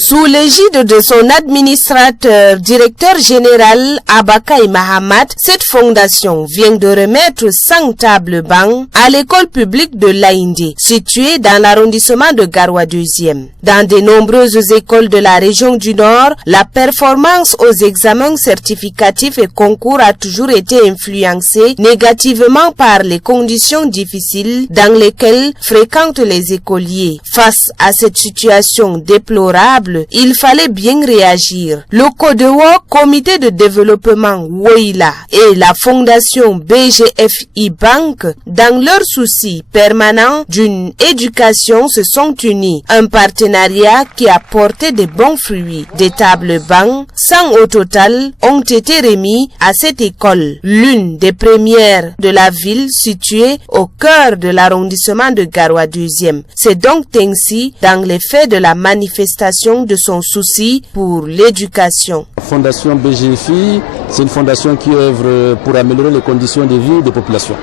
Sous l'égide de son administrateur, directeur général Abakay Mahamat, cette fondation vient de remettre 100 tables bancs à l'école publique de Laindé, située dans l'arrondissement de Garoua 2e. Dans de nombreuses écoles de la région du Nord, la performance aux examens certificatifs et concours a toujours été influencée négativement par les conditions difficiles dans lesquelles fréquentent les écoliers. Face à cette situation déplorable, il fallait bien réagir. Le CODEWOC, Comité de développement Woyla et la Fondation BGFI Bank, dans leur souci permanent d'une éducation, se sont unis. Un partenariat qui a porté de bons fruits. Des tables bancs, 100 au total, ont été remis à cette école, l'une des premières de la ville située au cœur de l'arrondissement de Garoua 2e. C'est donc ainsi dans les faits de la manifestation de son souci pour l'éducation. La Fondation BGFI, c'est une fondation qui œuvre pour améliorer les conditions de vie des populations.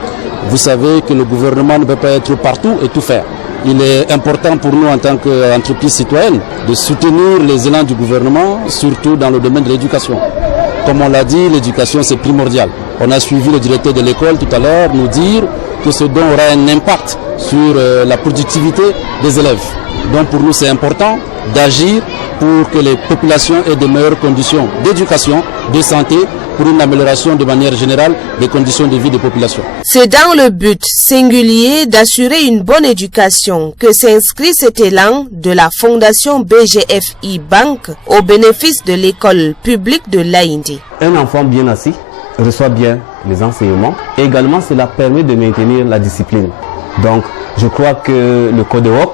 Vous savez que le gouvernement ne peut pas être partout et tout faire. Il est important pour nous en tant qu'entreprise citoyenne de soutenir les élans du gouvernement, surtout dans le domaine de l'éducation. Comme on l'a dit, l'éducation c'est primordial. On a suivi le directeur de l'école tout à l'heure nous dire que ce don aura un impact sur la productivité des élèves. Donc pour nous c'est important d'agir pour que les populations aient de meilleures conditions d'éducation, de santé, pour une amélioration de manière générale des conditions de vie des populations. C'est dans le but singulier d'assurer une bonne éducation que s'inscrit cet élan de la Fondation BGFI Bank au bénéfice de l'école publique de Laindé. Un enfant bien assis reçoit bien les enseignements et également cela permet de maintenir la discipline. Donc je crois que le CODEWOC,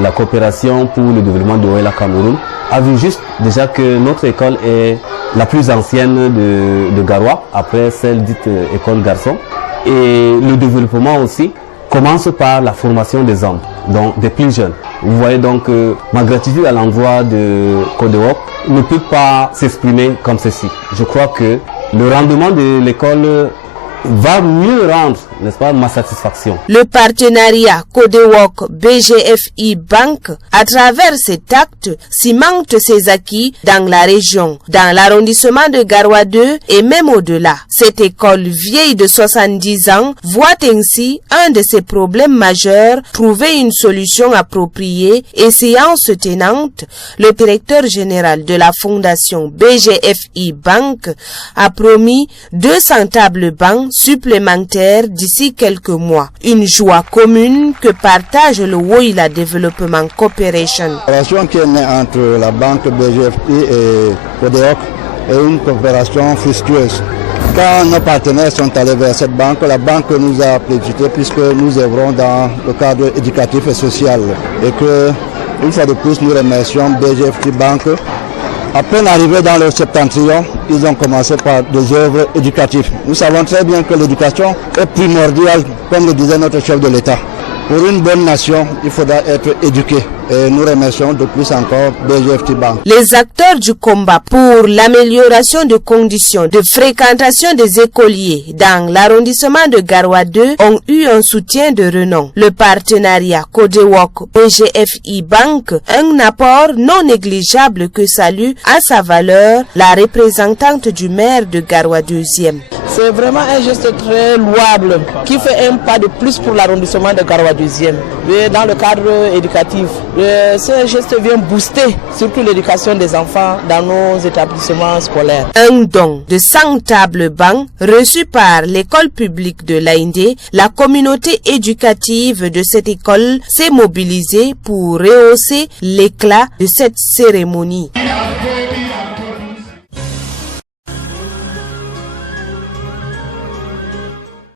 la coopération pour le développement de Woyla Cameroun, a vu juste déjà que notre école est la plus ancienne de Garoua, après celle dite école garçon. Et le développement aussi commence par la formation des hommes, donc des plus jeunes. Vous voyez donc ma gratitude à l'endroit de CODEWOC ne peut pas s'exprimer comme ceci. Je crois que le rendement de l'école va mieux rendre, n'est-ce pas, ma satisfaction. Le partenariat CODEWOC BGFI Bank, à travers cet acte, cimente ses acquis dans la région, dans l'arrondissement de Garoua 2 et même au-delà. Cette école vieille de 70 ans voit ainsi un de ses problèmes majeurs trouver une solution appropriée et séance tenante. Le directeur général de la fondation BGFI Bank a promis 200 tables bancs supplémentaires d'ici quelques mois. Une joie commune que partage le Woyla Development Corporation. La relation qui est née entre la banque BGFI et CODEWOC est une coopération fructueuse. Quand nos partenaires sont allés vers cette banque, la banque nous a félicité puisque nous œuvrons dans le cadre éducatif et social. Et que, une fois de plus, nous remercions BGFI Bank. Après l'arrivée dans le septentrion, ils ont commencé par des œuvres éducatives. Nous savons très bien que l'éducation est primordiale, comme le disait notre chef de l'État. Pour une bonne nation, il faudra être éduqué. Et nous remercions de plus encore BGFI Bank. Les acteurs du combat pour l'amélioration des conditions de fréquentation des écoliers dans l'arrondissement de Garoua 2 ont eu un soutien de renom. Le partenariat CODEWOC BGFI Bank, un apport non négligeable que salue à sa valeur la représentante du maire de Garoua 2e. C'est vraiment un geste très louable qui fait un pas de plus pour l'arrondissement de Garoua 2e. Dans le cadre éducatif, ce geste vient booster surtout l'éducation des enfants dans nos établissements scolaires. Un don de 100 tables bancs reçu par l'école publique de Laindé, la communauté éducative de cette école s'est mobilisée pour rehausser l'éclat de cette cérémonie.